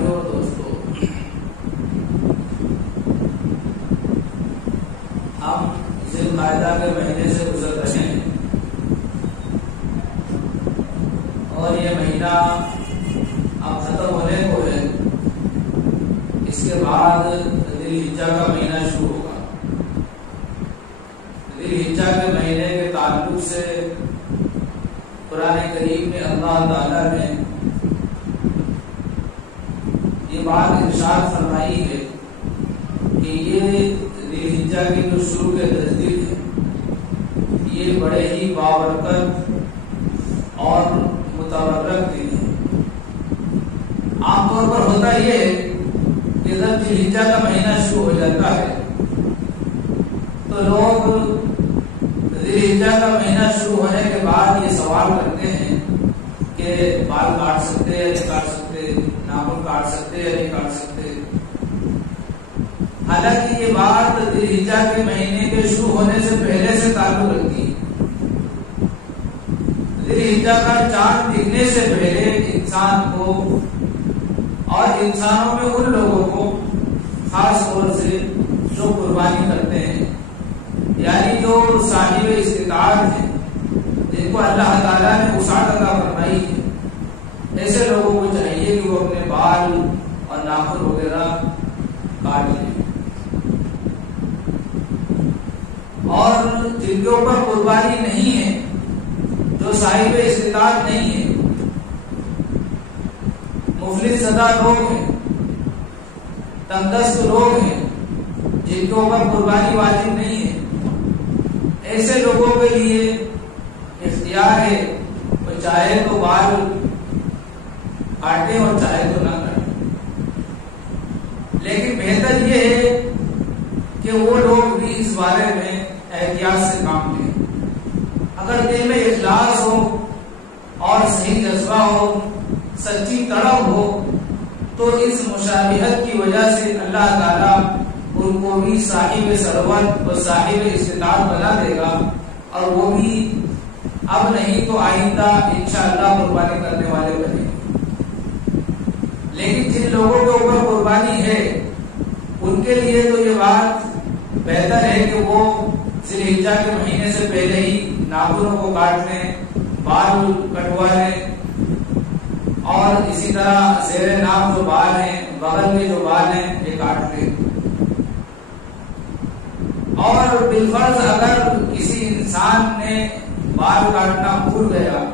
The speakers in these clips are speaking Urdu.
بھائیوں اور دوستوں، ہم ذی القعدہ کے مہینے سے گزر رہے ہیں اور یہ مہینہ اب ختم ہونے کو ہے۔ اس کے بعد ذی الحجہ کا مہینہ شروع ہوگا۔ ذی الحجہ کے مہینے کے تعلق سے قرآن کریم میں اللہ تعالیٰ نے یہ بات ارشاد فرمائی ہے کہ یہ ذی الحجہ کی جو شروع کے 10 دن ہے یہ بڑے ہی بابرکت اور متبرک دن ہے۔ عام طور پر ہوتا یہ ہے کہ جب ذی الحجہ کا مہینہ شروع ہو جاتا ہے تو لوگ ذی الحجہ کا مہینہ شروع ہونے کے بعد یہ سوال کرتے ہیں کہ بال کاٹ سکتے یا نہیں کاٹ سکتے، ناخن کاٹ سکتے یا نہیں کاٹ سکتے۔ حالانکہ یہ بات ذی الحجہ کے مہینے کے شروع ہونے سے پہلے سے تعلق رکھتی ہے۔ ذی الحجہ کا چاند دکھنے سے پہلے انسان کو اور انسانوں میں ان لوگوں کو خاص طور سے جو قربانی کرتے ہیں، یعنی جو صاحب استطاعت ہیں، جن کو اللہ تعالیٰ نے وسعت عطا فرمائی ہے، ایسے لوگوں کو چاہیے کہ وہ اپنے بال اور ناخن وغیرہ کاٹ لیں۔ اور جن کے اوپر قربانی نہیں ہے، جو صاحب استطاعت نہیں ہے، مفلس زدہ لوگ ہیں، تنگدست لوگ ہیں، جن کے اوپر قربانی واجب نہیں ہے، ایسے لوگوں کے لیے اختیار ہے وہ چاہے تو بال کاٹے اور چاہے تو نہ کاٹے۔ لیکن بہتر یہ ہے کہ وہ لوگ بھی اس بارے میں احتیاط سے کام لیں۔ اگر دل میں اخلاص ہو اور صحیح جذبہ ہو، سچی طلب ہو، تو اس مشابہت کی وجہ سے اللہ تعالیٰ ان کو بھی صاحب ثروت اور صاحب استطاعت بنا دے گا، اور وہ بھی اب نہیں تو آئندہ انشاءاللہ قربانی کرنے والے بنے۔ لیکن جن لوگوں کے اوپر قربانی ہے ان کے لیے تو یہ بات بہتر ہے کہ وہ ذی الحجہ کے مہینے سے پہلے ہی ناخنوں کو کاٹ لیں، بال کٹوا لیں، اور اسی طرح زیر ناف جو بال ہیں، بغل کے جو بال ہیں، یہ کاٹ لیں۔ اور بالفرض اگر کسی انسان نے بال کاٹنا بھول گیا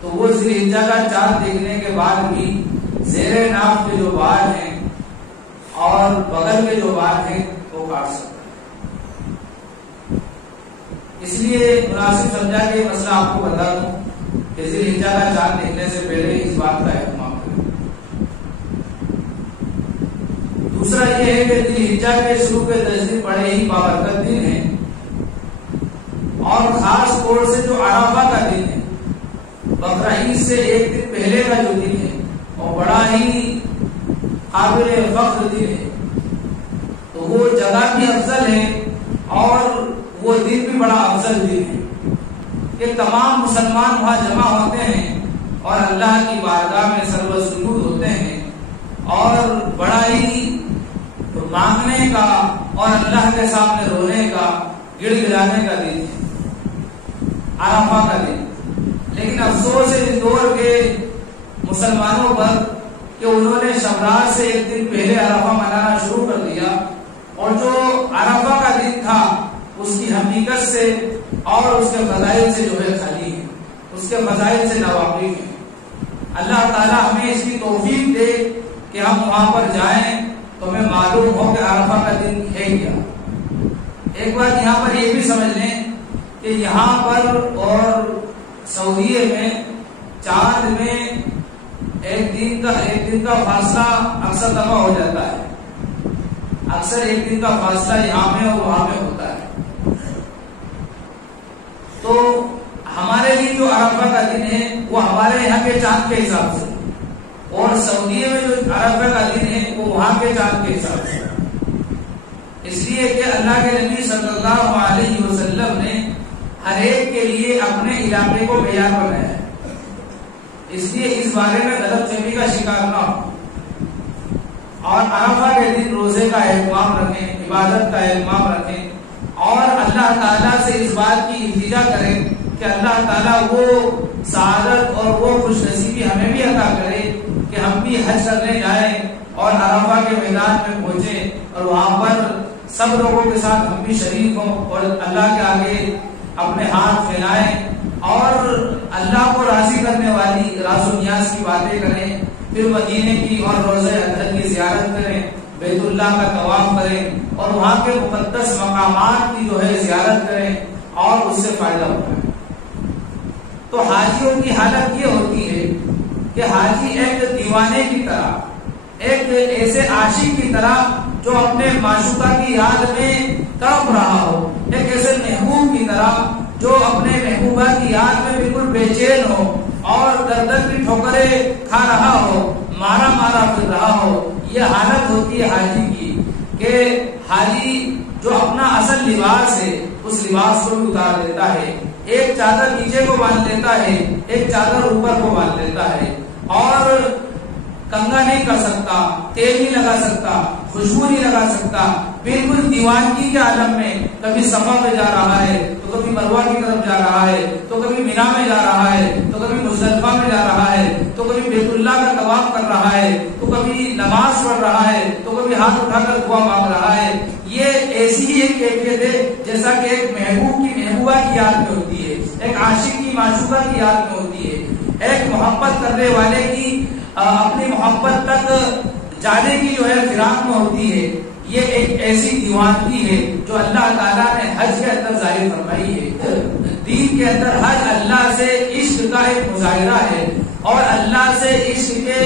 تو وہ ذی الحجہ کا چاند دیکھنے کے بعد بھی زیر ناف کے جو بال ہیں اور بغل کے جو بال ہیں وہ کاٹ سکتا ہے۔ اس لیے مناسب سمجھا کہ یہ مسئلہ آپ کو بتا دوں کہ ذی الحجہ کا چاند دیکھنے سے پہلے اس بات کا اہتمام کریں۔ دوسرا یہ ہے کہ ذی الحجہ کے شروع کے 10 دن بڑے ہی بابرکت دن ہیں، اور خاص طور سے جو عرفہ کا دن ہے، بقرہ عید سے ایک دن پہلے کا جو دن ہے، وہ بڑا ہی قابل فخر دن ہے۔ تو وہ جگہ بھی افضل ہے اور وہ دن بھی بڑا افضل دن ہے کہ تمام مسلمان وہاں جمع ہوتے ہیں اور اللہ کی بارگاہ میں سرو سجود ہوتے ہیں، اور بڑا ہی مانگنے کا اور اللہ کے سامنے رونے کا، گڑ گڑانے کا دن ہے، عرفہ کا دن۔ لیکن افسوس ہے اس دور کے مسلمانوں پر کہ انہوں نے شبرات سے ایک دن پہلے عرفہ منانا شروع کر دیا، اور جو عرفہ کا دن تھا اس کی حقیقت سے اور اس کے فضائل سے جو ہے خالی ہے، اس کے فضائل سے ناواقف ہے۔ اللہ تعالیٰ ہمیں اس کی توفیق دے کہ ہم وہاں پر جائیں تو ہمیں معلوم ہو کہ عرفہ کا دن ہے کیا۔ ایک بات یہاں پر یہ بھی سمجھ لیں کہ یہاں پر اور سعودیہ میں چاند میں ایک دن کا فاصلہ اکثر دفعہ ہو جاتا ہے، اکثر ایک دن کا فاصلہ یہاں میں اور وہاں میں ہوتا ہے۔ تو ہمارے لیے جو عرفہ کا دن ہے وہ ہمارے یہاں کے چاند کے حساب سے، اور سعودیہ میں جو عرفہ کا دن ہے وہ وہاں کے چاند کے حساب سے۔ اس لیے کہ اللہ کے نبی صلی اللہ علیہ وسلم نے ہر ایک کے لیے اپنے علاقے کو معیار بنایا ہے، اس لیے اس بارے میں غلط فہمی کا شکار نہ ہو۔ اور عرفہ کے دن روزے کا اہتمام رکھیں، عبادت کا اہتمام رکھیں، اور اللہ تعالیٰ سے اس بات کی التجا کریں کہ اللہ تعالیٰ وہ سعادت اور وہ خوش نصیبی ہمیں بھی عطا کرے کہ ہم بھی حج کرنے جائیں اور عرفہ کے میدان میں پہنچے اور وہاں پر سب لوگوں کے ساتھ ہم بھی شریک ہوں اور اللہ کے آگے اپنے ہاتھ پھیلائیں اور اللہ کو راضی کرنے والی راز و نیاز کی باتیں کریں، پھر مدینے کی اور روزہ اطہر کی زیارت کریں، بیت اللہ کا طواف کریں اور وہاں کے مقدس مقامات کی جو ہے زیارت کریں اور اس سے فائدہ اٹھائیں۔ تو حاجیوں کی حالت یہ ہوتی ہے کہ حاجی ایک دیوانے کی طرح، ایک ایسے عاشق کی طرح جو اپنے معشوقہ کی یاد میں تڑپ رہا ہو، ایک ایسے محبوب کی طرح جو اپنے محبوبہ کی یاد میں بالکل بے چین ہو اور در در کی ٹھوکریں کھا رہا ہو، مارا مارا پھر رہا ہو۔ یہ حالت ہوتی ہے حاجی کی کہ حاجی جو اپنا اصل لباس ہے اس لباس کو بھی اتار دیتا ہے، ایک چادر نیچے کو باندھ لیتا ہے، ایک چادر اوپر کو باندھ لیتا ہے اور کنگا نہیں کر سکتا، تیل نہیں لگا سکتا، خوشبو نہیں لگا سکتا، بالکل دیوانگی کے عالم میں کبھی صفا میں جا رہا ہے تو کبھی مروہ کی طرف جا رہا ہے تو کبھی مینا میں جا رہا ہے تو کبھی مزدلفہ میں جا رہا ہے تو کبھی بیت اللہ کا طواف کر رہا ہے تو کبھی نماز پڑھ رہا ہے تو کبھی ہاتھ اٹھا کر دعا مانگ رہا ہے۔ یہ ایسی ہی ایک کیفیت ہے جیسا کہ ایک محبوب کی محبوبہ کی یاد میں ہوتی ہے، ایک عاشق کی معشوقہ کی یاد میں ہوتی ہے، ایک محبت کرنے والے کی اپنی محبت تک جانے کی جو ہے فراق میں ہوتی ہے۔ یہ ایک ایسی دیوانگی ہے جو اللہ تعالیٰ نے حج کے اندر ظاہر فرمائی ہے۔ دین کے اندر حج اللہ سے عشق کا ایک مظاہرہ ہے اور اللہ سے عشق کے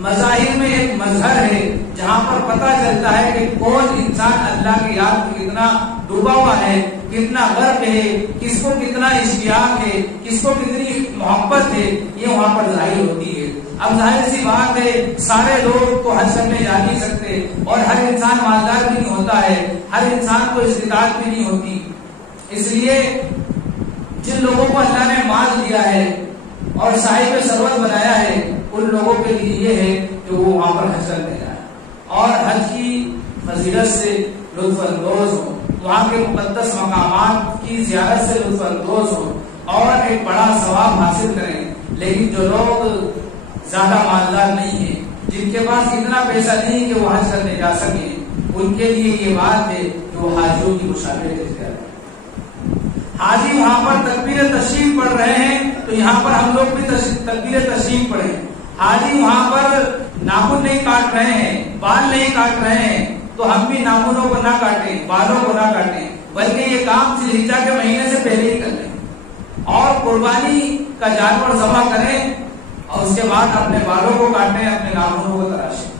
مظاہر میں ایک مظہر ہے جہاں پر پتہ چلتا ہے کہ کون انسان اللہ کی یاد میں کتنا ڈوبا ہوا ہے، کتنا غرق ہے، کس کو کتنا اشتیاق ہے، کس کو کتنی محبت ہے، یہ وہاں پر ظاہر ہوتی ہے۔ اب ظاہر سی بات ہے سارے لوگ تو حج کرنے جا نہیں سکتے اور ہر انسان مالدار بھی نہیں ہوتا ہے، ہر انسان کو استطاعت بھی نہیں ہوتی، اس لیے جن لوگوں کو اللہ نے مال دیا ہے اور صاحب ثروت بنایا ہے ان لوگوں کے لیے یہ ہے کہ وہ وہاں پر حج کرنے جائیں اور حج کی فضیلت سے لطف اندوز ہو، وہاں کے مقدس مقامات کی زیارت سے لطف اندوز ہو اور ایک بڑا ثواب حاصل کریں۔ لیکن جو لوگ زیادہ مالدار نہیں ہیں، جن کے پاس اتنا پیسہ نہیں کہ وہ حج کرنے جا سکیں، ان کے لیے یہ بات ہے کہ وہ حاجیوں کی مشابہت اختیار کریں۔ حاجی وہاں پر تکبیر تشریف پڑھ رہے ہیں تو یہاں پر ہم لوگ بھی تکبیر تشریف پڑھیں۔ حاجی وہاں پر ناخن نہیں کاٹ رہے ہیں، بال نہیں کاٹ رہے ہیں تو ہم بھی ناخنوں کو نہ کاٹیں، بالوں کو نہ کاٹیں، بلکہ یہ کام ذی الحجہ کے مہینے سے پہلے ہی کر لیں اور قربانی کا جانور ذبح کریں اور اس کے بعد اپنے بالوں کو کاٹیں، اپنے ناخنوں کو تراشیں،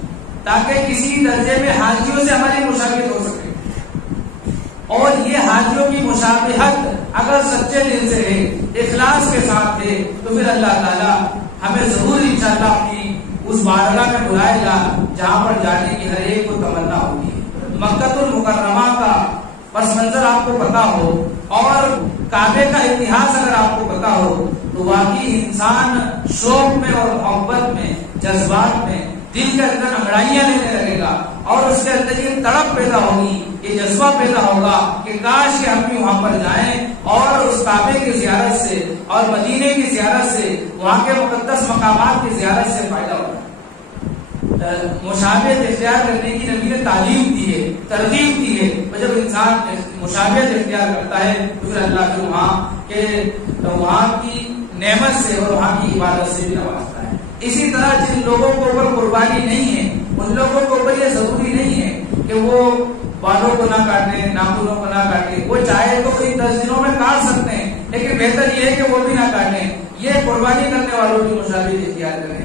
تاکہ کسی درجے میں حاجیوں سے ہماری مشابہت ہو سکے۔ اور یہ حاجیوں کی مشابہت اگر سچے دل سے ہے، اخلاص کے ساتھ ہے تو پھر اللہ تعالیٰ ہمیں ضرور انشاءاللہ اپنی اس بارگاہ میں بلائے گا جہاں پر جانے کی ہر ایک کو تمنا ہوگی۔ مکہ المکرمہ کا پس منظر آپ کو پتا ہو اور کعبے کا اتہاس اگر آپ کو پتا ہو تو واقعی انسان شوق میں اور محبت میں، جذبات میں دل کے اندر انگڑائیاں لینے لگے گا اور اس کے اندر یہ تڑپ پیدا ہوگی، یہ جذبہ پیدا ہوگا کہ کاش کہ ہم بھی وہاں پر جائیں اور اس کعبے کی زیارت سے اور مدینے کی زیارت سے، وہاں کے مقدس مقامات کی زیارت سے فائدہ ہوگا۔ مشابہت اختیار کرنے کی نبی نے تعلیم دی ہے، ترغیب دی ہے، اور جب انسان مشابہت اختیار کرتا ہے تو پھر اللہ کے وہاں کی نعمت سے اور وہاں کی عبادت سے بھی نوازتا ہے۔ اسی طرح جن لوگوں کو اوپر قربانی نہیں ہے ان لوگوں کو اوپر یہ ضروری نہیں ہے کہ وہ بالوں کو نہ کاٹیں، ناخنوں کو نہ کاٹیں، وہ چاہے تو کوئی 10 دنوں میں کاٹ سکتے ہیں لیکن بہتر یہ ہے کہ وہ بھی نہ کاٹیں۔ یہ قربانی کرنے والوں کی مشابہت اختیار کریں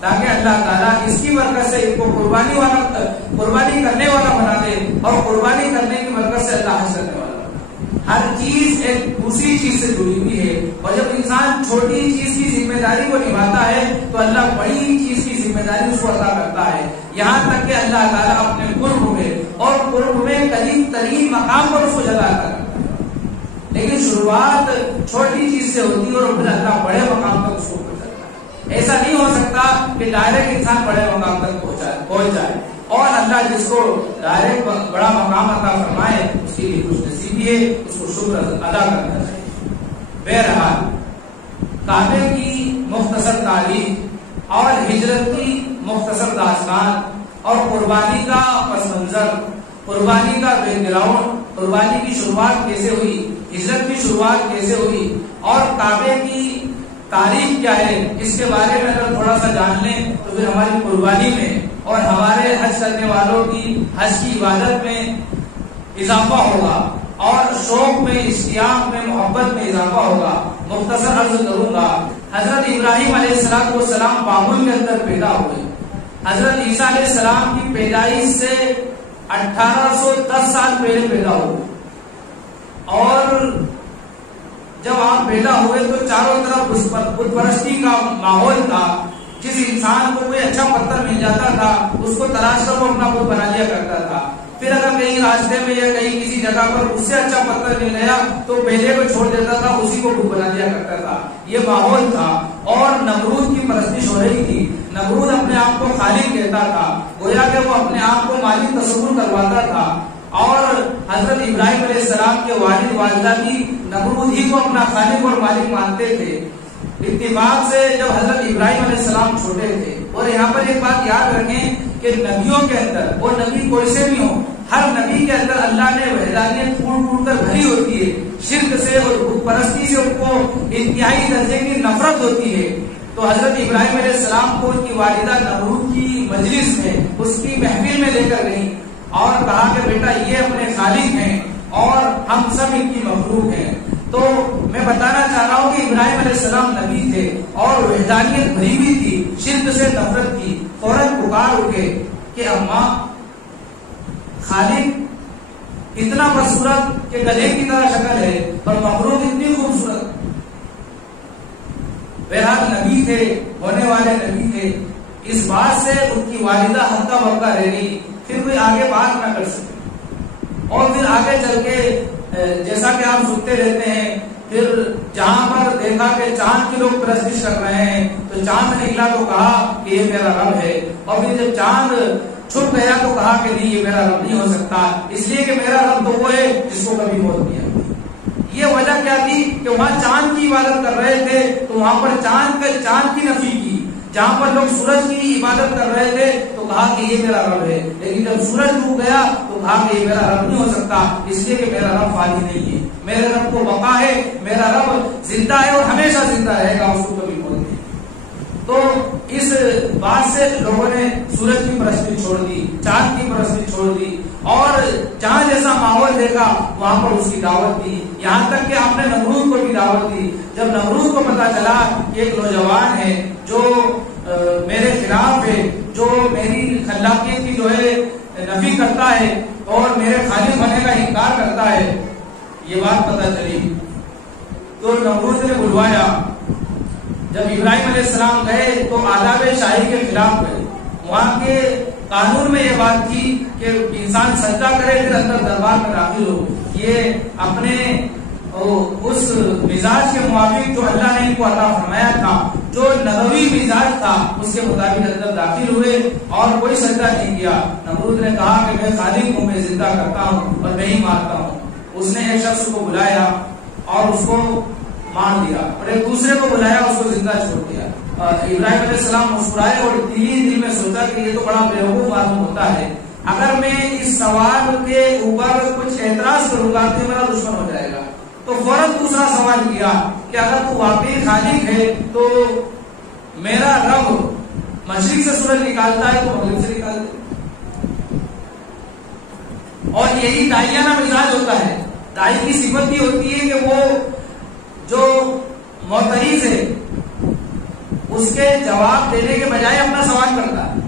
تاکہ اللہ تعالیٰ اس کی برکت سے ان کو قربانی کرنے والا بنا دے اور قربانی کرنے کی برکت سے اللہ حج کرنے والا بنا دے۔ ہر چیز ایک دوسری چیز سے جڑی ہوئی ہے اور جب انسان چھوٹی چیز کی ذمہ داری کو نبھاتا ہے تو اللہ بڑی چیز کی ذمہ داری اس کو عطا کرتا ہے، یہاں تک کہ اللہ تعالیٰ اپنے قرب میں اور قرب میں قریب ترین مقام پر اس کو جگہ عطا کرتا ہے۔ لیکن شروعات چھوٹی چیز سے ہوتی ہے اور پھر اللہ بڑے مقام تک اس کو پہنچاتا ہے۔ ایسا نہیں ہو سکتا کہ ڈائریکٹ انسان بڑے مقام تک پہنچ پہنچ جائے، اور اللہ جس کو ڈائریکٹ بڑا مقام عطا فرمائے اس کے لیے خوش نصیبی ہے، اس کو شکر ادا کرنا چاہیے۔ بہرحال کعبے کی مختصر تعریف اور ہجرت کی مختصر داستان اور قربانی کا پس منظر، قربانی کا بیک گراؤنڈ، قربانی کی شروعات کیسے ہوئی، ہجرت کی شروعات کیسے ہوئی، اور کعبے کی تاریخ کیا ہے، اس کے بارے میں اگر تھوڑا سا جان لیں تو پھر ہماری قربانی میں اور ہمارے حج کرنے والوں کی حج کی عبادت میں اضافہ ہوگا، اور شوق میں، اشتیاق میں، محبت میں اضافہ ہوگا۔ مختصر عرض کروں گا، حضرت ابراہیم علیہ السلام بابل کے اندر پیدا ہوئے۔ حضرت عیسیٰ علیہ السلام کی پیدائش سے 1810 سال پہلے پیدا ہوئے، اور جب آپ پیدا ہوئے تو چاروں طرف بت پرستی کا ماحول تھا۔ جس انسان کو کوئی اچھا پتھر مل جاتا تھا اس کو تلاش کر وہ اپنا بت بنا لیا کرتا تھا، پھر اگر کہیں راستے میں یا کہیں کسی جگہ پر اس سے اچھا پتھر مل گیا تو پہلے کو چھوڑ دیتا تھا، اسی کو بت بنا دیا کرتا تھا۔ یہ ماحول تھا، اور نمرود کی پرستش ہو رہی تھی۔ نمرود اپنے آپ کو خالق کہتا تھا، گویا کہ وہ اپنے آپ کو مالک تصور کرواتا تھا، اور حضرت ابراہیم علیہ السلام کے والد والدہ بھی نمرود ہی کو اپنا خالق اور مالک مانتے تھے۔ اتفاق سے جب حضرت ابراہیم علیہ السلام چھوٹے تھے، اور یہاں پر ایک بات یاد رکھیں کہ نبیوں کے اندر، اور نبی کوئی سے بھی ہوں، ہر نبی کے اندر اللہ نے وحدانیت پھوٹ پھوٹ کر بھری ہوتی ہے۔ شرک سے اور بت پرستی سے ان کو انتہائی درجے کی نفرت ہوتی ہے۔ تو حضرت ابراہیم علیہ السلام کو ان کی والدہ نمرود کی مجلس میں، اس کی محفل میں لے کر گئی اور کہا کہ بیٹا یہ اپنے خالق ہیں اور ہم سب ان کی مخلوق ہیں۔ تو میں بتانا چاہ رہا ہوں کہ ابراہیم علیہ السلام نبی تھے اور وحدانیت بھری ہوئی تھی، شرک سے نفرت تھی۔ فوراً پکار اٹھے کہ اماں، خالق اتنا بدصورت کہ گدھے کی طرح شکل ہے اور مخلوق اتنی خوبصورت۔ بہرحال نبی تھے، ہونے والے نبی تھے، اس بات سے ان کی والدہ ہکا بکا رہ گئی، پھر کوئی آگے بات نہ کر سکے۔ اور پھر آگے چل کے جیسا کہ آپ سنتے رہتے ہیں، پھر جہاں پر دیکھا کہ چاند کی لوگ پرستش کر رہے ہیں تو چاند نکلا تو کہا کہ یہ میرا رب ہے، اور پھر جب چاند چھپ گیا تو کہا کہ نہیں یہ میرا رب نہیں ہو سکتا، اس لیے کہ میرا رب تو وہ ہے جس کو کبھی موت نہیں آتی۔ یہ وجہ کیا تھی کہ وہاں چاند کی عبادت کر رہے تھے تو وہاں پر چاند کی نفی کی، جہاں پر لوگ سورج کی عبادت کر رہے تھے تو کہا کہ یہ میرا رب ہے، لیکن جب سورج ڈوب گیا تو کہا کہ یہ میرا رب نہیں ہو سکتا، اس لیے کہ میرا رب فانی نہیں ہے، میرے رب کو بقا ہے، میرا رب زندہ ہے اور ہمیشہ زندہ رہے گا، اس کو کبھی موت نہیں۔ تو اس بات سے لوگوں نے سورج کی پرستی چھوڑ دی، چاند کی پرستی چھوڑ دی، اور جہاں جیسا ماحول دیکھا وہاں پر اس کی دعوت دی، یہاں تک کہ آپ نے نمرود کو بھی دعوت دی۔ جب نمرود کو پتا چلا کہ ایک نوجوان ہے جو میرے خلاف ہے، جو میری خلاقیت کی جو ہے نفی کرتا ہے اور میرے خالق ہونے کا انکار کرتا ہے، یہ بات پتا چلی تو نمرود نے بلوایا۔ جب ابراہیم علیہ السلام گئے تو آداب شاہی کے خلاف گئے، وہاں کے قانون میں یہ بات تھی کہ انسان سجدہ کرے پھر اندر دربار میں داخل ہو، یہ اپنے اس مزاج کے موافق جو اللہ نے ان کو عطا فرمایا تھا، جو نبوی مزاج تھا، اس کے مطابق اندر داخل ہوئے اور کوئی سجدہ نہیں کیا۔ نمرود نے کہا کہ میں خالق ہوں، میں زندہ کرتا ہوں اور میں ہی مارتا ہوں۔ اس نے ایک شخص کو بلایا اور اس کو مار دیا، اور ایک دوسرے کو بلایا، اس کو زندہ چھوڑ دیا۔ ابراہیم علیہ السلام مسکرائے اور دل میں سوچا کہ یہ تو بڑا بیوقوف معلوم ہوتا ہے، اگر میں اس سوال کے اوپر کچھ اعتراض کروں گا تو میرا دشمن ہو جائے گا۔ تو فوراً دوسرا سوال کیا کہ اگر تو واقعی خالق ہے تو میرا رب مشرق سے سورج نکالتا ہے تو مغرب سے نکال دے۔ اور یہی داعیانہ مزاج ہوتا ہے، داعی کی صفت یہ ہوتی ہے کہ وہ جو معترض ہے اس کے جواب دینے کے بجائے اپنا سوال کرتا ہے،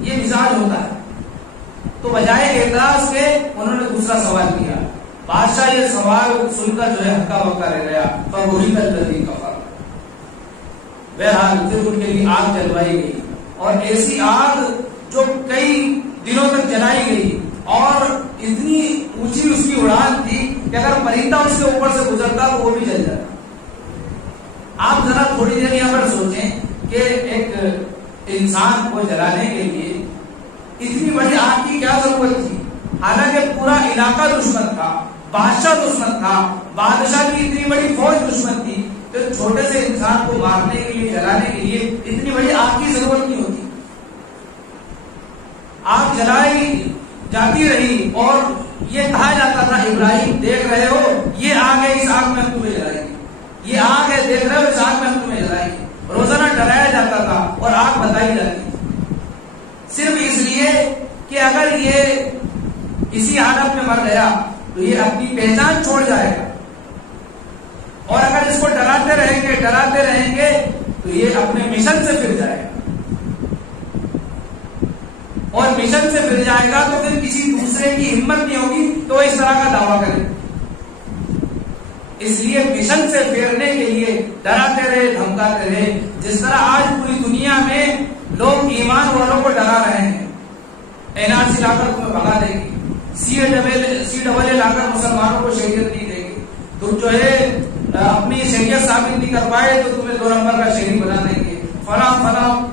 یہ مزاج ہوتا ہے۔ تو بجائے اعتراض کے انہوں نے دوسرا سوال کیا۔ بادشاہ یہ سوال سن کر جو ہے ہکا بکا رہ گیا، فَبُهِتَ الَّذِي كَفَرَ۔ بہرحال پھر ان کے لیے آگ جلوائی گئی، اور ایسی آگ جو کئی دنوں تک جلائی گئی اور اتنی اونچی اس کی اڑان تھی کہ اگر پرندہ اس کے اوپر سے گزرتا تو وہ بھی جل جاتا۔ آپ ذرا تھوڑی دیر یہاں پر سوچیں کہ ایک انسان کو جلانے کے لیے اتنی بڑی آگ کی کیا ضرورت تھی؟ حالانکہ پورا علاقہ دشمن تھا، بادشاہ دشمن تھا، بادشاہ کی اتنی بڑی فوج دشمن تھی، تو چھوٹے سے انسان کو مارنے کے لیے، جلانے کے لیے اتنی بڑی آگ کی ضرورت نہیں ہوتی. آگ جلائی جاتی رہی اور یہ کہا جاتا تھا ابراہیم دیکھ رہے ہو یہ آگ ہے، اس آگ میں ہم تمہیں جلائیں گے، یہ آگ ہے دیکھ رہے ہو اس آگ میں ہم تمہیں جلائیں گے. روزانہ ڈرایا جاتا تھا اور آگ بتائی جاتی تھی، صرف اس لیے کہ اگر یہ اسی حالت میں مر گیا تو یہ اپنی پہچان چھوڑ جائے گا، اور اگر اس کو ڈراتے رہیں گے تو یہ اپنے مشن سے پھر جائے گا، اور مشن سے پھر جائے گا تو پھر کسی دوسرے کی ہمت نہیں ہوگی تو وہ اس طرح کا دعویٰ کرے. اس لیے مشن سے پھیرنے کے لیے ڈراتے رہے، دھمکاتے رہے. جس طرح آج پوری دنیا میں لوگ ایمان والوں کو ڈرا رہے ہیں، NRC لا کر تمہیں بھگا دے گی، CAA لا کر مسلمانوں کو شہریت نہیں دے گی، تم جو ہے اپنی شہریت ثابت نہیں کر پائے تو تمہیں 2 نمبر کا شہری بنا دیں گے، فلاں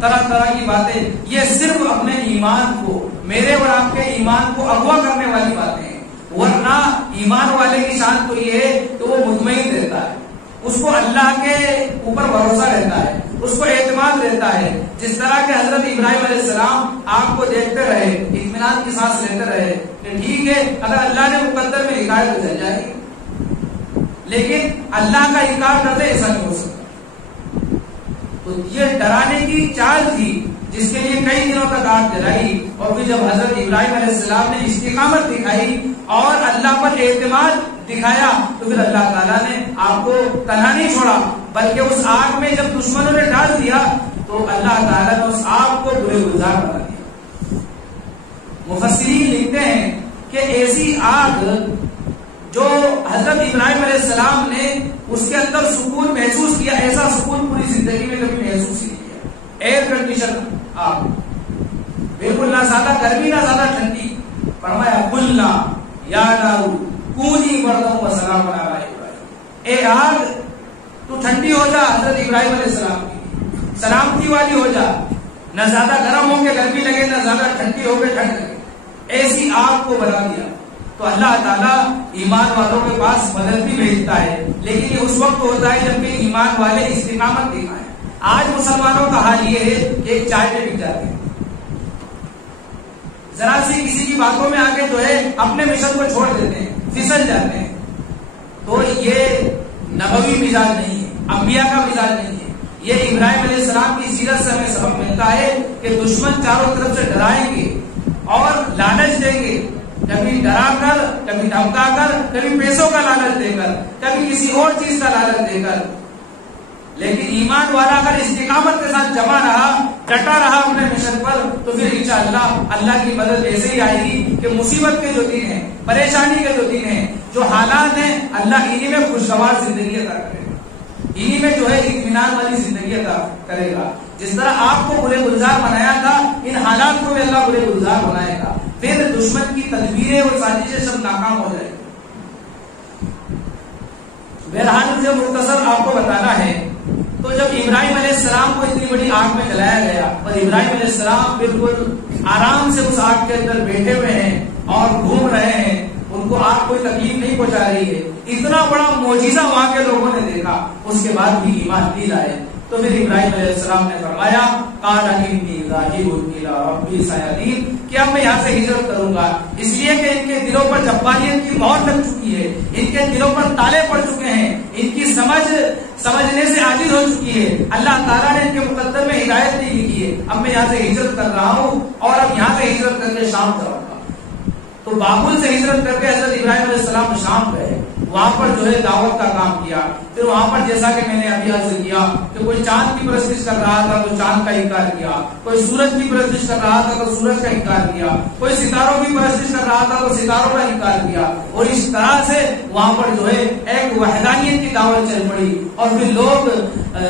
طرح کی باتیں. یہ صرف اپنے ایمان کو، میرے اور آپ کے ایمان کو اغوا کرنے والی باتیں ہیں. ورنہ ایمان والے کی شان تو یہ ہے کہ وہ مطمئن رہتا ہے، اس کو اللہ کے اوپر بھروسہ رہتا ہے، اس کو اعتماد رہتا ہے. جس طرح کہ حضرت ابراہیم علیہ السلام آپ کو دیکھتے رہے، اطمینان کی سانس لیتے رہے کہ ٹھیک ہے اگر اللہ نے مقدر میں لکھا ہے تو چل جائے گی، لیکن اللہ کا انکار کرتے ایسا نہیں ہو سکتا. تو یہ ڈرانے کی چال تھی جس کے لیے کئی دنوں تک آگ جلائی، اور پھر جب حضرت ابراہیم علیہ السلام نے استقامت دکھائی اور اللہ پر اعتماد دکھایا تو پھر اللہ تعالیٰ نے آپ کو تنہا نہیں چھوڑا، بلکہ اس آگ میں جب دشمنوں نے ڈال دیا تو اللہ تعالیٰ نے اس آگ کو برے گزار بنا دیا. مفسرین لکھتے ہیں کہ ایسی آگ جو حضرت ابراہیم علیہ السلام نے اس کے اندر سکون محسوس کیا، ایسا سکون پوری زندگی میں کبھی محسوس نہیں کیا. ایئر کنڈیشن آگ، بالکل نہ زیادہ گرمی نہ زیادہ ٹھنڈی. فرمایا قلنا یا نار کونی بردا وسلام علی ابراہیم، اے آگ تو ٹھنڈی ہو جا حضرت ابراہیم علیہ السلام کی، سلامتی والی ہو جا، نہ زیادہ گرم ہو کے گرمی لگے نہ زیادہ ٹھنڈی ہو کے ٹھنڈ لگے. ایسی آگ کو بنا دیا. تو اللہ تعالیٰ ایمان والوں کے پاس مدد بھی بھیجتا ہے، لیکن یہ اس وقت ہوتا ہے جب کہ ایمان والے استقامت دکھائیں. آج مسلمانوں کا حال یہ ہے کہ ایک چائے پہ بک جاتے ہیں، ذرا سی کسی کی باتوں میں آ کے جو ہے اپنے مشن کو چھوڑ دیتے ہیں، پھسل جاتے ہیں. تو یہ نبوی مزاج نہیں ہے، انبیاء کا مزاج نہیں ہے. یہ ابراہیم علیہ السلام کی سیرت سے ہمیں سبق ملتا ہے کہ دشمن چاروں طرف سے ڈرائیں گے اور لالچ دیں گے، کبھی ڈرا کر، کبھی دھمکا کر، کبھی پیسوں کا لالچ دے کر، کبھی کسی اور چیز کا لالچ دے کر. لیکن ایمان والا اگر استقامت کے ساتھ جمع رہا، ڈٹا رہا اپنے مشن پر، تو پھر انشاءاللہ اللہ کی مدد ایسے ہی آئے گی کہ مصیبت کے جو دن ہیں، پریشانی کے جو دن ہیں، جو حالات ہیں، اللہ انہی میں خوشگوار زندگی عطا کرے گا، انہی میں جو ہے اطمینان والی زندگی عطا کرے گا. جس طرح آپ کو برے گلزار بنایا تھا، ان حالات کو بھی اللہ برے گلزار بنائے گا. پھر دشمن کی تدبیریں اور سازشیں سب ناکام ہو جائیں گی. بہرحال مجھے مختصر آپ کو بتانا ہے. تو جب ابراہیم علیہ السلام کو اتنی بڑی آگ میں جلایا گیا اور ابراہیم علیہ السلام بالکل آرام سے اس آگ کے اندر بیٹھے ہوئے ہیں اور گھوم رہے ہیں، ان کو آگ کوئی تکلیف نہیں پہنچا رہی ہے، اتنا بڑا معجزہ وہاں کے لوگوں نے دیکھا، اس کے بعد بھی ایمان نہیں لائے. تو پھر ابراہیم علیہ السلام نے فرمایا قال انی ذاہب الی ربی سیہدین، کہ اب میں یہاں سے ہجرت کروں گا، اس لیے کہ ان کے دلوں پر جباریت کی مہر لگ چکی ہے، ان کے دلوں پر تالے پڑ چکے ہیں، ان کی سمجھنے سے عاجز ہو چکی ہے، اللہ تعالیٰ نے ان کے مقدر میں ہدایت نہیں لکھی ہے. اب میں یہاں سے ہجرت کر رہا ہوں اور اب یہاں سے ہجرت کر کے شام جاؤں گا. تو بابل سے ہجرت کر کے حضرت ابراہیم علیہ السلام شام گئے، وہاں پر جو ہے دعوت کا کام کیا. پھر وہاں پر جیسا کہ میں نے ابھی عرض کیا کہ کوئی چاند کی پرستش کر رہا تھا تو چاند کا انکار کیا، کوئی سورج کی پرستش کر رہا تھا تو سورج کا انکار کیا، کوئی ستاروں کی پرستش کر رہا تھا تو ستاروں کا انکار کیا. اور اس طرح سے وہاں پر جو ہے ایک وحدانیت کی دعوت چل پڑی، اور پھر لوگ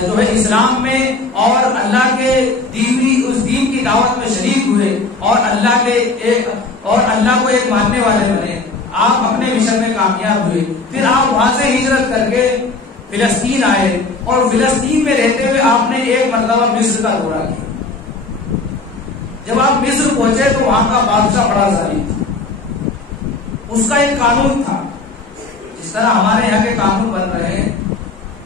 جو ہے اسلام میں اور اللہ کے اس دین کی دعوت میں شریک ہوئے اور اللہ کو ایک ماننے والے بنے. آپ اپنے مشن میں کامیاب ہوئے. پھر آپ وہاں سے ہجرت کر کے فلسطین آئے، اور فلسطین میں رہتے ہوئے آپ نے ایک مرتبہ مصر کا دورہ کیا. جب آپ مصر پہنچے تو وہاں کا بادشاہ بڑا ظالم تھا. اس کا ایک قانون تھا، جس طرح ہمارے یہاں کے قانون بن رہے ہیں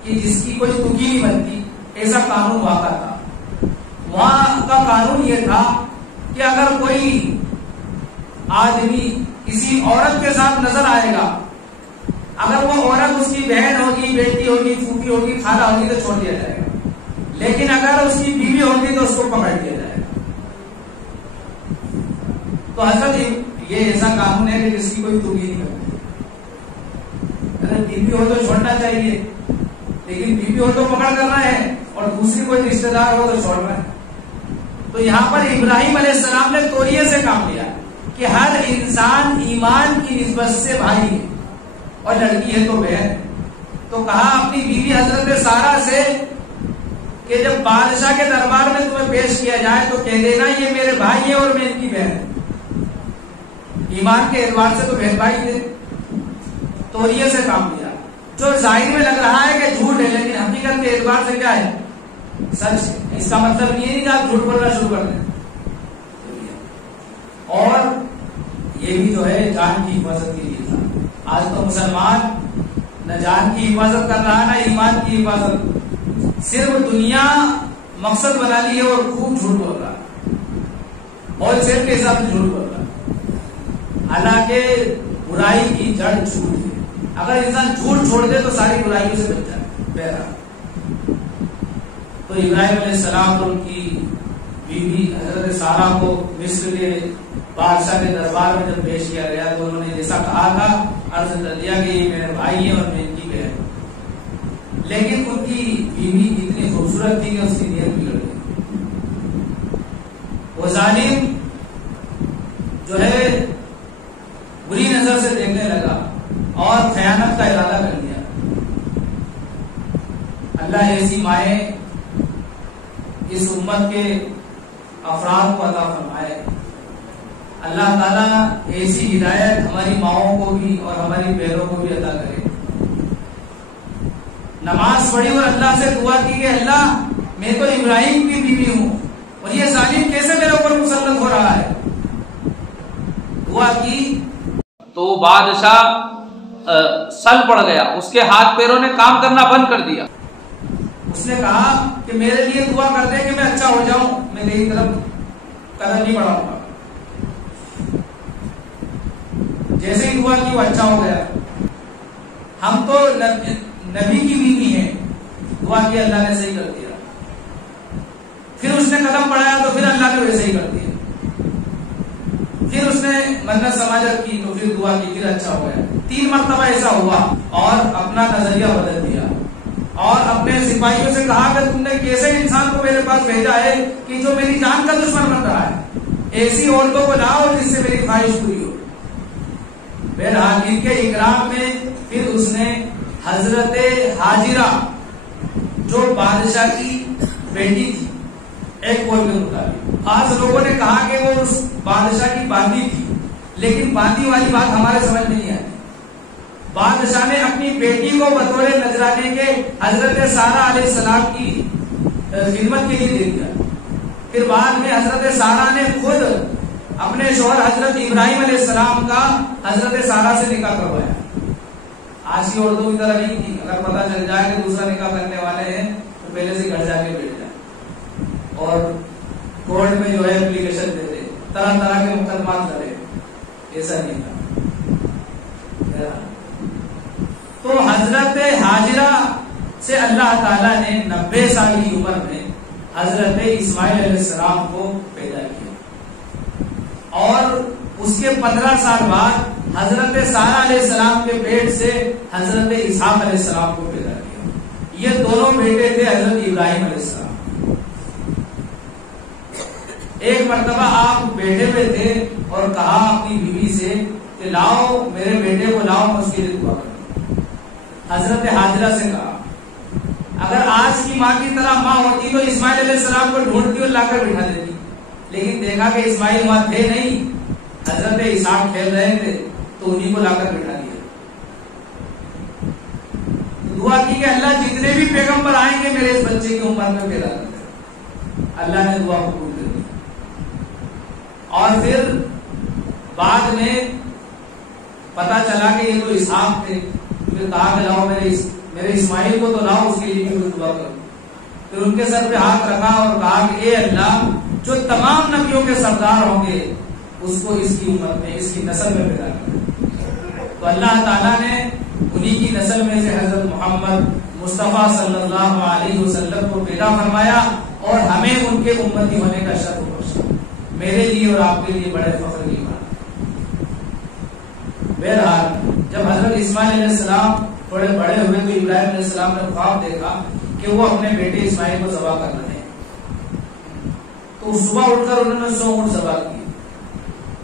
کہ جس کی کوئی تکی نہیں بنتی، ایسا قانون وہاں کا تھا. وہاں کا قانون یہ تھا کہ اگر کوئی آدمی کسی عورت کے ساتھ نظر آئے گا، اگر وہ عورت اس کی بہن ہوگی، بیٹی ہوگی، پھوپھی ہوگی، خالہ ہوگی تو چھوڑ دیا جائے گا، لیکن اگر اس کی بیوی ہوگی تو اس کو پکڑ دیا جائے گا. تو حضرت یہ ایسا قانون ہے کہ جس کی کوئی تکی نہیں کرتی. اگر بیوی ہو تو چھوڑنا چاہیے، لیکن بیوی ہو تو پکڑ کرنا ہے، اور دوسری کوئی رشتہ دار ہو تو چھوڑنا ہے. تو یہاں پر ابراہیم علیہ السلام نے توریے سے کام لیا کہ ہر انسان ایمان کی نسبت سے بھائی ہے، اور لڑکی ہے تو بہن. تو کہا اپنی بیوی حضرت سارہ سے کہ جب بادشاہ کے دربار میں تمہیں پیش کیا جائے تو کہہ دینا یہ میرے بھائی ہیں اور میں ان کی بہن. ایمان کے اعتبار سے تو بہن بھائی تھے. توریے سے کام لیا، جو ظاہر میں لگ رہا ہے کہ جھوٹ ہے، لیکن حقیقت کے اعتبار سے کیا ہے؟ سچ ہے. اس کا مطلب یہ نہیں کہ آپ جھوٹ بولنا شروع کر دیں. اور یہ بھی جو ہے جان کی حفاظت کے لیے تھا. آج تو مسلمان نہ جان کی حفاظت کر رہا نہ ایمان کی حفاظت، صرف دنیا مقصد بنا لی ہے اور خوب جھوٹ بول رہا ہے، ہول سیل کے حساب سے جھوٹ بول رہا ہے. حالانکہ برائی کی جڑ جھوٹ ہے. اگر انسان جھوٹ چھوڑ دے تو ساری برائیوں سے بچ جائے. تو ابراہیم علیہ السلام اور ان کی بیوی حضرت سارہ کو مصر کے بادشاہ کے دربار میں جب پیش کیا گیا تو انہوں نے جیسا کہا تھا عرض کر دیا کہ یہ میرے بھائی ہیں اور میں ان کی بہن. لیکن ان کی بیوی اتنی خوبصورت تھی کہ اس کی نیت بگڑ گئی. وہ ظالم جو ہے بری نظر سے دیکھنے لگا اور خیانت کا ارادہ کر دیا. اللہ ایسی مائیں اس امت کے افراد کو عطا فرمائے. اللہ تعالیٰ ایسی ہدایت ہماری ماؤں کو بھی اور ہماری بہنوں کو بھی عطا کرے. نماز پڑھی اور اللہ سے دعا کی کہ اللہ میں تو ابراہیم کی بیوی ہوں اور یہ ظالم کیسے میرے اوپر مسلط ہو رہا ہے. دعا کی تو بادشاہ سل پڑ گیا، اس کے ہاتھ پیروں نے کام کرنا بند کر دیا. اس نے کہا کہ میرے لیے دعا کر دے کہ میں اچھا ہو جاؤں، میں تیری طرف قدم نہیں بڑھاؤں گا. جیسے ہی دعا کی وہ اچھا ہو گیا. ہم تو نبی کی بیوی ہیں، دعا کی اللہ نے صحیح کر دیا. پھر اس نے قدم بڑھایا تو پھر اللہ نے ویسے ہی کر دیا. پھر اس نے منت سماجت کی تو پھر دعا کی، پھر اچھا ہو گیا. 3 مرتبہ ایسا ہوا اور اپنا نظریہ بدل دیا اور اپنے سپاہیوں سے کہا کہ تم نے کیسے انسان کو میرے پاس بھیجا ہے کہ جو میری جان کا دشمن بن رہا ہے. ایسی عورتوں کو لاؤ جس سے میری خواہش پوری ہو. بہرحال ان کے اکرام میں پھر اس نے حضرت حاجرہ جو بادشاہ کی بیٹی تھی، ایک قول کے مطابق بعض لوگوں نے کہا کہ وہ اس بادشاہ کی باندھی تھی، لیکن باندھی والی بات ہمارے سمجھ میں نہیں آئی. بادشاہ نے اپنی بیٹی کو بطور نذرانے کے حضرت سارہ علیہ السلام کی خدمت کے لیے دے دیا. پھر بعد میں حضرت سارہ نے خود اپنے شوہر حضرت ابراہیم علیہ السلام کا حضرت سارہ سے نکاح کروایا. آج کی عورتوں کی طرح نہیں تھی. اگر پتہ چل جائے کہ دوسرا نکاح کرنے والے ہیں تو پہلے سے گھر جا کے بیٹھ جائے اور کورٹ میں جو ہے اپلیکیشن دے دے، طرح طرح کے مقدمات کرے. ایسا نہیں تھا. تو حضرت حاجرہ سے اللہ تعالیٰ نے 90 سال کی عمر میں حضرت اسماعیل علیہ السلام کو پیدا کیا اور اس کے 15 سال بعد حضرت سارہ علیہ السلام کے پیٹ سے حضرت اسحاق علیہ السلام کو پیدا کیا. یہ دونوں بیٹے تھے حضرت ابراہیم علیہ السلام. ایک مرتبہ آپ بیٹھے ہوئے تھے اور کہا اپنی بیوی سے کہ لاؤ میرے بیٹے کو لاؤ، میں اس کے لیے دعا کروں. حضرت حاجرہ سے کہا اگر آج کی ماں کی طرح ماں ہوتی تو اسماعیل علیہ السلام کو ڈھونڈتی اور لا کر بٹھا دیتی، لیکن دیکھا کہ اسماعیل وہاں تھے نہیں، حضرت اسحاق کھیل رہے تھے تو انہیں کو لا کر بٹھا دیا. دعا کی کہ اللہ جتنے بھی پیغمبر آئیں گے میرے اس بچے کی عمر میں پیدا کر دے. اللہ نے دعا قبول کر دی. اور پھر بعد میں پتا چلا کہ یہ تو اسحاق تھے، پھر کہا کہ لاؤ میرے اسماعیل کو تو لاؤ، اس کے لیے بھی دعا کرو. پھر ان کے سر پہ ہاتھ رکھا اور کہا کہ اے اللہ، جو تمام نبیوں کے سردار ہوں گے اس کو اس کی امت میں، اس کی نسل میں پیدا کیا. تو اللہ تعالیٰ نے انہی کی نسل میں سے حضرت محمد مصطفیٰ صلی اللہ علیہ وسلم کو پیدا فرمایا اور ہمیں ان کے امتی ہونے کا شرف بخشا. میرے لیے اور آپ کے لیے بڑے فخر کی بات. بہرحال جب حضرت اسماعیل علیہ السلام تھوڑے بڑے ہوئے تو ابراہیم علیہ السلام نے خواب دیکھا کہ وہ اپنے بیٹے اسماعیل کو ذبح کر رہے ہیں. تو صبح اٹھ کر انہوں نے 100 اونٹ ذبح کیے.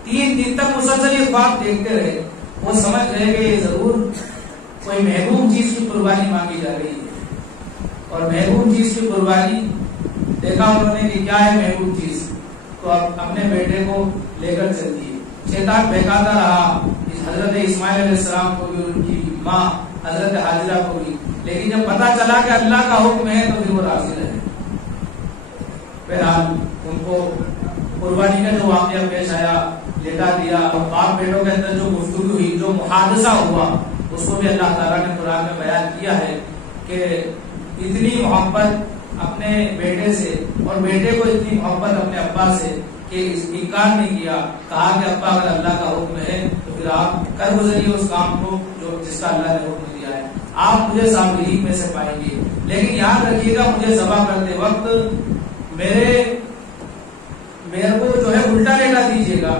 3 دن تک مسلسل یہ خواب دیکھتے رہے. وہ سمجھ گئے کہ یہ ضرور کوئی محبوب چیز کی قربانی مانگی جا رہی ہے. اور محبوب چیز کی قربانی دیکھا انہوں نے کہ کیا ہے محبوب چیز. تو اب اپنے بیٹے کو لے کر چل دیے. شیطان بہکاتا رہا حضرت اسماعیل علیہ السلام کو بھی، ان کی ماں حضرت حاجرہ کو بھی. لیکن جب پتا چلا کہ اللہ کا حکم ہے تو پھر وہ راضی رہے. بہرحال ان کو قربانی کا جو واقعہ پیش آیا لٹا دیا. اور باپ بیٹوں کے اندر جو گفتگو ہوئی، جو محادثہ ہوا، اس کو بھی اللہ تعالیٰ نے قرآن میں بیان کیا ہے کہ اتنی محبت اپنے بیٹے سے اور بیٹے کو اتنی محبت اپنے ابا سے کہ انکار نہیں کیا. کہا کہ ابا اگر اللہ کا حکم ہے تو پھر آپ کر گزریے اس کام کو جس کا اللہ نے حکم دیا ہے. آپ مجھے صابرین میں سے پائیں گے. لیکن یاد رکھیے گا مجھے ذبح کرتے وقت میرے کو جو ہے الٹا لیٹا دیجیے گا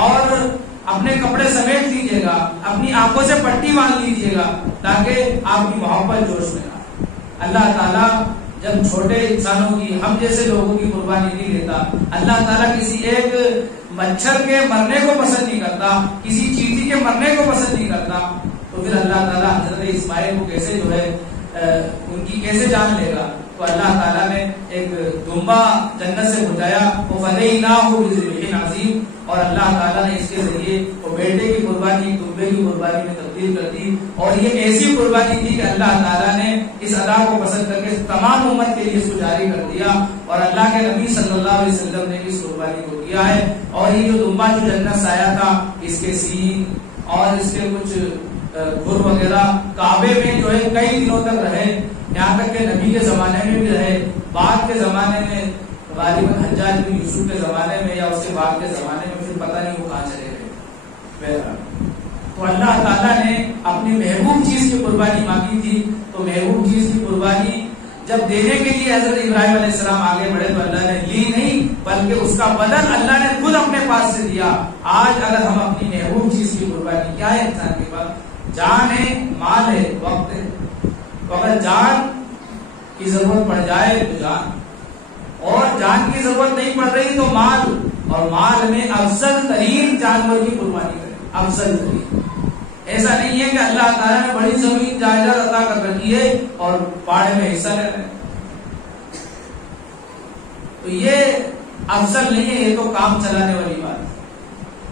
اور اپنے کپڑے سمیٹ دیجیے گا، اپنی آنکھوں سے پٹی باندھ لیجیے گا تاکہ آپ کی محبت جوش میں آئے. اللہ تعالیٰ جب چھوٹے انسانوں کی، ہم جیسے لوگوں کی قربانی نہیں لیتا. اللہ تعالیٰ کسی ایک مچھر کے مرنے کو پسند نہیں کرتا، کسی چیٹی کے مرنے کو پسند نہیں کرتا. تو پھر اللہ تعالیٰ حضرت اسماعیل کو کیسے جو ہے ان کی کیسے جان لے گا. تو اللہ تعالیٰ نے ایک دمبا جنت سے پہنچایا، وہ فدیناہ بذبح عظیم. اور اللہ تعالیٰ نے اس کے ذریعے وہ بیٹے کی قربانی دمبے کی قربانی میں تبدیل کر دی. اور یہ ایسی قربانی تھی کہ اللہ تعالیٰ نے اس ادا کو پسند کر کے تمام امت کے لیے اس کو جاری کر دیا. اور اللہ کے نبی صلی اللہ علیہ وسلم نے اس قربانی کو کیا ہے. اور یہ جو دمبا جو جنت سے آیا تھا، اس کے سینگ اور اس کے کچھ گھر وغیرہ کعبے میں جو ہے کئی دنوں تک رہے. یہاں تک کہ نبی کے زمانے میں بھی رہے، بعد کے زمانے میں غالباً حجاج بن یوسف کے زمانے میں یا اس کے بعد کے زمانے میں پھر پتہ نہیں وہ کہاں چلے گئے. تو اللہ تعالیٰ نے اپنی محبوب چیز کی قربانی مانگی تھی. تو محبوب چیز کی قربانی جب دینے کے لیے حضرت ابراہیم علیہ السلام آگے بڑھے تو اللہ نے لی نہیں، بلکہ اس کا بدل اللہ نے خود اپنے پاس سے دیا. آج اگر ہم اپنی محبوب چیز کی قربانی، کیا ہے انسان کے پاس؟ جان ہے، مال ہے، وقت ہے. تو اگر جان کی ضرورت پڑ جائے تو جان، اور جان کی ضرورت نہیں پڑ رہی تو مال. اور مال میں افضل ترین جانور کی قربانی کرے، افضل ترین. ایسا نہیں ہے کہ اللہ تعالیٰ نے بڑی زمین جائیداد عطا کر رکھی ہے اور پاڑے میں حصہ لے رہے ہیں. تو یہ افضل نہیں ہے، یہ تو کام چلانے والی بات ہے.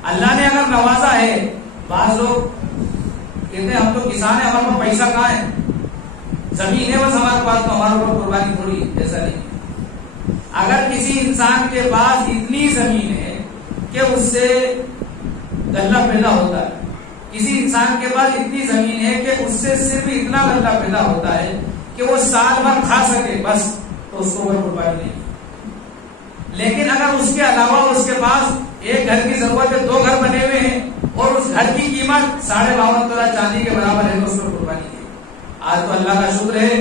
اللہ نے اگر نوازا ہے، بعض لوگ کہتے ہیں ہم تو کسان ہیں، ہمارے پاس پیسہ کہاں ہے، زمین ہے بس ہمارے پاس، تو ہمارے اوپر قربانی تھوڑی. ایسا نہیں. اگر کسی انسان کے پاس اتنی زمین ہے کہ اس سے غلہ پیدا ہوتا ہے، کسی انسان کے پاس اتنی زمین ہے کہ اس سے صرف اتنا غلہ پیدا ہوتا ہے کہ وہ سال بھر کھا سکے بس، تو اس کو کوئی قربانی نہیں. لیکن اگر اس کے علاوہ اس کے پاس ایک گھر کی ضرورت ہے، 2 گھر بنے ہوئے ہیں اور اس گھر کی قیمت 52.5 تولہ چاندی کے برابر ہے، تو اس پر قربانی کی. آج تو اللہ کا شکر ہے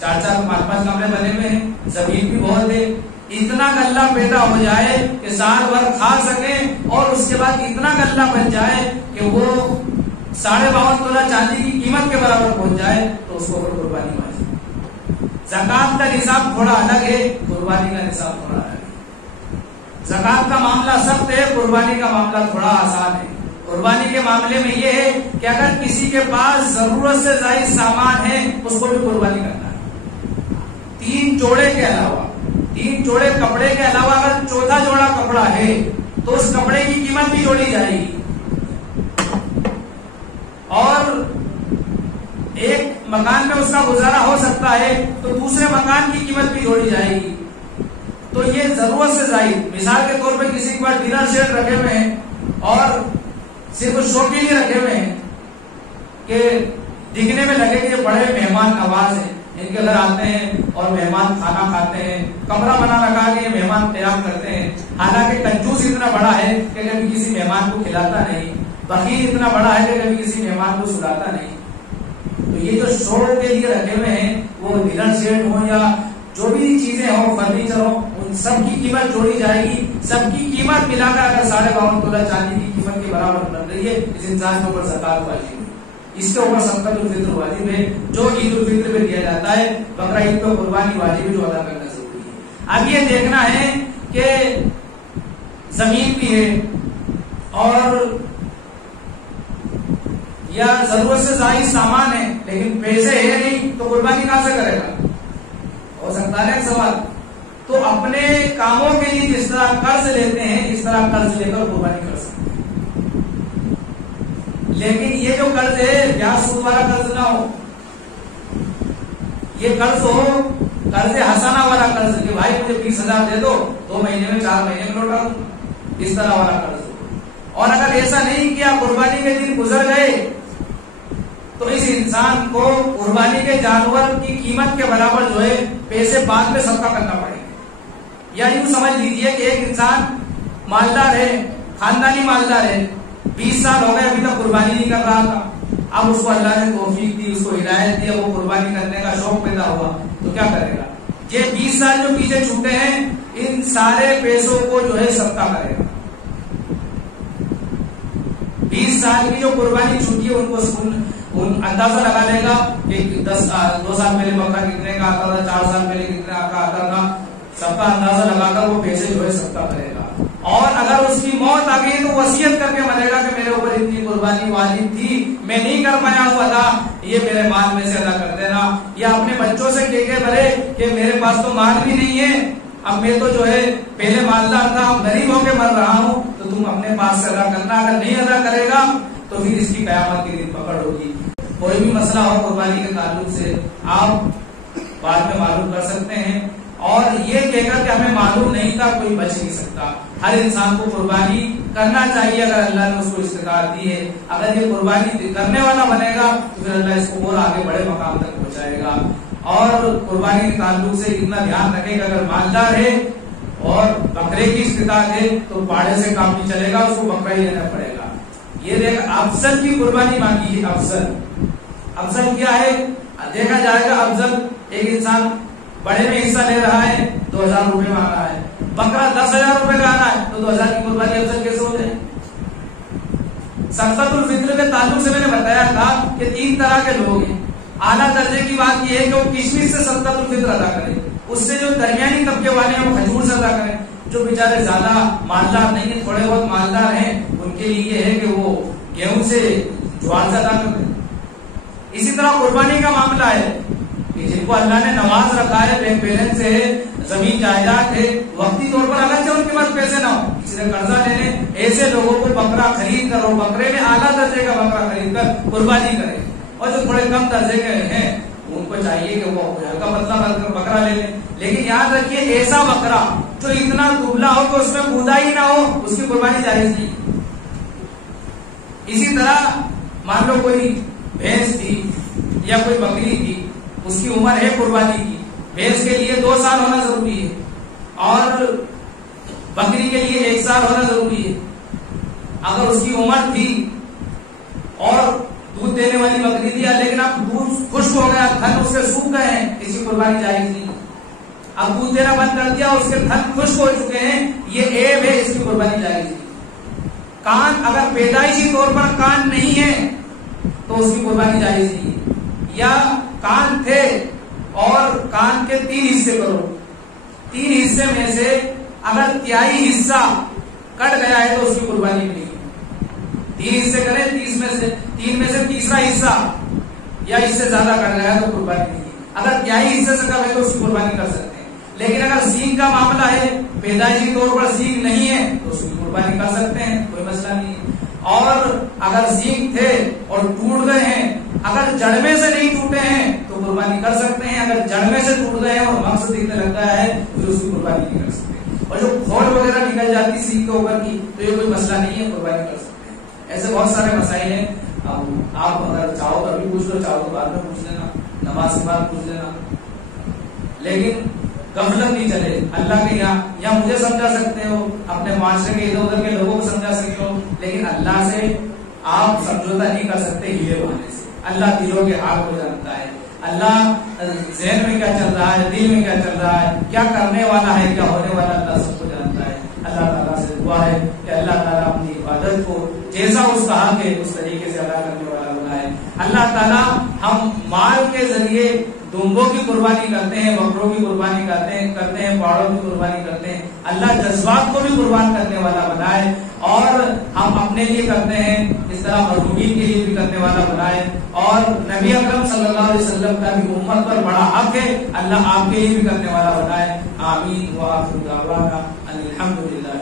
4-4 5-5 کمرے بنے ہوئے ہیں، زمین بھی بہت ہے. اتنا غلہ پیدا ہو جائے کہ سال بھر کھا سکیں اور اس کے بعد اتنا غلہ بن جائے کہ وہ 52.5 تولہ چاندی کی قیمت کے برابر پہنچ جائے، تو اس کو قربانی واجب. زکات کا نصاب تھوڑا الگ ہے، قربانی کا نصاب تھوڑا الگ ہے. زکات کا معاملہ سخت ہے، قربانی کا معاملہ تھوڑا آسان ہے. قربانی کے معاملے میں یہ ہے کہ اگر کسی کے پاس ضرورت سے زائد سامان ہے، اس کو بھی قربانی کرنا ہے. 3 جوڑے کے علاوہ، 3 جوڑے کپڑے کے علاوہ اگر 4تھا جوڑا کپڑا ہے تو اس کپڑے کی قیمت بھی جوڑی جائے گی. اور ایک مکان میں اس کا گزارا ہو سکتا ہے تو دوسرے مکان کی قیمت بھی جوڑی جائے گی. تو یہ ضرورت سے زائد، مثال کے طور پہ کسی کے پاس ڈنر سیٹ رکھے ہوئے ہیں اور صرف شو کے لیے رکھے ہوئے ہیں کہ دکھنے میں لگے کہ یہ بڑے مہمان نواز ہیں، ان کے گھر آتے ہیں اور مہمان کھانا کھاتے ہیں، کمرہ بنا رکھا کہ یہ مہمان قیام کرتے ہیں، حالانکہ کنجوس اتنا بڑا ہے کہ کبھی کسی مہمان کو کھلاتا نہیں، بخیل اتنا بڑا ہے کہ کبھی کسی مہمان کو سلاتا نہیں. تو یہ جو شو کے لیے رکھے ہوئے ہیں وہ ڈنر سیٹ ہو یا جو بھی چیزیں ہوں، فرنیچر ہو، ان سب کی قیمت جوڑی جائے گی. سب کی قیمت ملا کر اگر 52.5 تولہ چاندی کی قیمت کے برابر بن رہی ہے، اس انسان کے اوپر زکات واجب ہے، اس کے اوپر صدقۃ الفطر واجب ہے، جو عید الفطر پہ دیا جاتا ہے. بقرہ عید پہ قربانی واجب ہے جو ادا کرنا ضروری ہے. اب یہ دیکھنا ہے کہ زمین بھی ہے اور یا ضرورت سے زائد سامان ہے لیکن پیسے ہے نہیں تو قربانی کہاں سے کرے گا؟ ہو سکتا ہے ایک سوال. تو اپنے کاموں کے لیے جس طرح قرض لیتے ہیں اس طرح قرض لے کر قربانی کر سکتے ہیں. لیکن یہ جو قرض ہے بیاج سود والا قرض نہ ہو، یہ قرض ہو قرض حسنہ والا قرض کہ بھائی مجھے 20,000 دے دو 2 مہینے میں 4 مہینے میں لوٹا دوں، اس طرح والا قرض ہو. اور اگر ایسا نہیں کیا، قربانی کے دن گزر گئے تو اس انسان کو قربانی کے جانور کی قیمت کے برابر جو ہے پیسے بعد میں صدقہ کرنا پڑے گا. یا یوں سمجھ لیجئے کہ ایک انسان مالدار ہے، خاندانی مالدار ہے، 20 سال ہو گئے ابھی تک قربانی نہیں کر رہا تھا. اب اس کو اللہ نے توفیق دی، اس کو ہدایت دی، وہ قربانی کرنے کا شوق پیدا ہوا تو کیا کرے گا؟ یہ 20 سال جو پیچھے چھوٹے ہیں ان سارے پیسوں کو جو ہے صدقہ کرے گا. 20 سال کی جو قربانی چھوٹی ہے ان کو اندازہ لگا لے گا کہ 2 سال پہلے بکرا کتنے کا آتا تھا، 4 سال پہلے کتنے کا آتا تھا، سب کا اندازہ لگا کر وہ پیسے جو ہے صدقہ کرے گا. اور اگر اس کی موت آ گئی تو وصیت کر کے مرے گا کہ میرے اوپر اتنی قربانی واجب تھی، میں نہیں کر پایا ہوا تھا، یہ میرے مال میں سے ادا کر دینا. یا اپنے بچوں سے کہہ کے مرے کہ میرے پاس تو مال بھی نہیں ہے، اب میں تو جو ہے پہلے مالدار تھا اب غریب ہو کے مر رہا ہوں، تو تم اپنے پاس سے ادا کرنا. اگر نہیں ادا کرے گا تو پھر اس کی قیامت کے دن پکڑ ہوگی. کوئی بھی مسئلہ ہو قربانی کے تعلق سے آپ بعد میں معلوم کر سکتے ہیں. اور یہ کہہ کر کہ ہمیں معلوم نہیں تھا کوئی بچ نہیں سکتا. ہر انسان کو قربانی کرنا چاہیے اگر اللہ نے اس کو استطاعت دی ہے. اگر یہ قربانی کرنے والا بنے گا تو پھر اللہ اس کو اور آگے بڑے مقام تک پہنچائے گا. اور قربانی کے تعلق سے اتنا دھیان رکھے کہ اگر مالدار ہے اور بکرے کی استطاعت ہے تو پاڑے سے کام نہیں چلے گا، اس کو بکرا ہی لینا پڑے گا. یہ دیکھ افضل کی قربانی مانگی ہے. افضل کیا ہے دیکھا جائے گا. افضل ایک انسان بڑے میں حصہ لے رہا ہے 2,000 روپے مانگ رہا ہے، بکرا 10,000 روپے کا آنا ہے تو 2,000 کی قربانی افضل کیسے ہو جائے؟ صدقۃ الفطر کے تعلق سے میں نے بتایا تھا کہ 3 طرح کے لوگ ہیں. اعلیٰ درجے کی بات یہ ہے کہ وہ کشمش سے صدقۃ الفطر ادا کریں، اس سے جو درمیانی طبقے والے ہیں وہ کھجور سے ادا کریں. جو بیچارے زیادہ مالدار نہیں ہیں، تھوڑے بہت مالدار ہیں، ان کے لیے یہ ہے کہ وہ گیہوں سے جوار سے ادا کریں. اسی طرح قربانی کا معاملہ ہے کہ جن کو اللہ نے نواز رکھا ہے، بینک بیلنس ہے، زمین جائیداد ہے، وقتی طور پر اگرچہ ان کے پاس پیسے نہ ہو، کسی سے قرضہ لے لیں، ایسے لوگوں کو بکرا خرید کر، بکرے میں اعلیٰ درجے کا بکرا خرید کر قربانی کرے. اور جو تھوڑے کم درجے کے ہیں ان کو چاہیے کہ وہ ہلکا پتلا بکرا لے لیں. لیکن یاد رکھیے ایسا بکرا جو اتنا دبلا ہو کہ اس میں بودا ہی نہ ہو، اس کی قربانی جائز نہیں. اسی طرح مان لو کوئی بھینس تھی یا کوئی بکری تھی، اس کی عمر ہے قربانی کی. بھینس کے لیے 2 سال ہونا ضروری ہے اور بکری کے لیے 1 سال ہونا ضروری ہے. اگر اس کی عمر تھی اور دودھ دینے والی بکری تھی لیکن اب دودھ خشک ہو گیا، تھن اس کے سوکھ گئے ہیں، اس کی قربانی جائز نہیں. اب دودھ دینا بند کر دیا، اس کے تھن خشک ہو چکے ہیں، یہ عیب ہے، اس کی قربانی جائز نہیں. کان اگر پیدائشی طور پر کان نہیں ہے تو اس کی قربانی جائز نہیں ہے. یا کان تھے اور کان کے 3 حصے کرو، 3 حصے میں سے اگر 1/3 حصہ کٹ گیا ہے تو اس کی قربانی نہیں ہے. 3 حصے کریں، 3 میں سے تیسرا حصہ یا اس سے زیادہ کٹ گیا تو قربانی نہیں ہے. اگر 1/3 حصے سے کم ہے تو اس کی قربانی کر سکتے ہیں. لیکن اگر سینگ کا معاملہ ہے، پیدائشی طور پر سینگ نہیں ہے تو اس کی قربانی کر سکتے ہیں، کوئی مسئلہ نہیں ہے. اور اگر سینگ تھے اور ٹوٹ گئے ہیں، اگر جڑ میں سے نہیں ٹوٹے ہیں تو قربانی کر سکتے ہیں. اگر جڑ میں سے ٹوٹ گئے ہیں اور مقصد اتنے لگ گیا ہے پھر اس کی قربانی نہیں کر سکتے. اور جو کھول وغیرہ نکل جاتی سیخ کے اوپر کی تو یہ کوئی مسئلہ نہیں ہے، قربانی کر سکتے ہیں۔ ایسے بہت سارے مسائل ہیں، آپ اگر چاہو تو ابھی پوچھ لو، چاہو تو بعد میں پوچھ لینا، نماز کے بعد پوچھ لینا، لیکن غفلت نہیں چلے اللہ کے یہاں۔ یا مجھے سمجھا سکتے ہو، اپنے معاشرے کے ادھر ادھر کے لوگوں کو سمجھا سکتے ہو، لیکن اللہ سے آپ سمجھوتا نہیں کر سکتے ہیلے بہانے سے۔ اللہ دلوں کے حال کو جانتا ہے، اللہ ذہن میں کیا چل رہا ہے، دل میں کیا چل رہا ہے، کیا کرنے والا ہے، کیا ہونے والا، اللہ سب کو جانتا ہے۔ اللہ تعالیٰ سے دعا ہے کہ اللہ تعالیٰ اپنی عبادت کو جیسا اس کا حق ہے اس طریقے سے ادا کرنے والا بنائے۔ اللہ تعالیٰ ہم مال کے ذریعے دونگوں کی قربانی کرتے ہیں، بکروں کی قربانی کرتے ہیں، پہاڑوں کی قربانی کرتے ہیں، اللہ جذبات کو بھی قربان کرنے والا بنائے، اور ہم اپنے لیے کرتے ہیں اس طرح مرحومین کے لیے بھی کرنے والا بنائے، اور نبی اکرم صلی اللہ علیہ وسلم کا بھی امت پر بڑا حق ہے، اللہ آپ کے لیے بھی کرنے والا بنائے۔ آمین وآخر دعوانا ان الحمد للہ۔